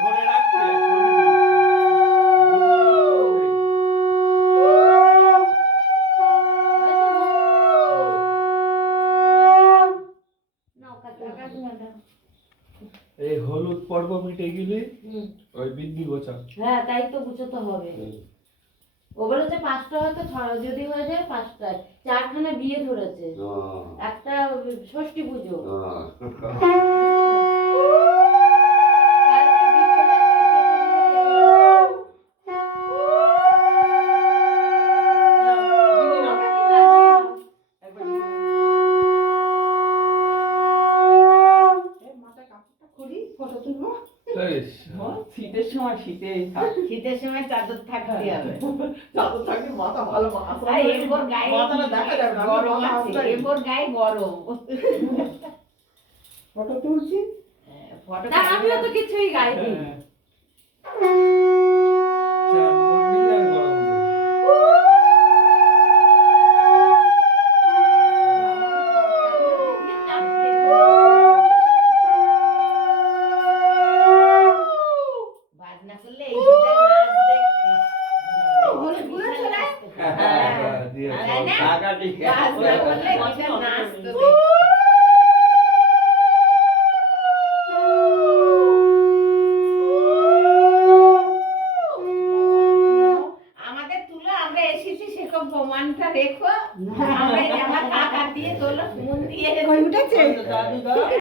ধরে রাখতে ছবি এই হলুদ পর্ব মিটে গেলে ওই বৃদ্ধি গোছা। হ্যাঁ তাই তো গুছোতে হবে। ও বলেছে 5টা হয়তো যদি হয়ে যায় 5টায় 4খানা বিয়ে ধরেছে, একটা ষষ্ঠী পুজো। শীতের সময় শীতের সময় চাদর থাকতে হবে। চাদর থাকলে মাথা ভালো এরপর গায়ে দেখা যাবে গরম আছে, এরপর গায়ে গরম। ফটো তুলছি, না আমিও তো কিছুই গাইনি। বাজনা করলে এই দুটা নাচ দেখছিস, হলুদ গুঁড়ো ছড়া বাজনা করলে এটা নাচ তো আমাদের তুলো, আমরা এসেছি সেরকম প্রমাণটা রেখো। আমার কাকা দিয়ে তোলো, ফোন দিয়ে উঠেছে।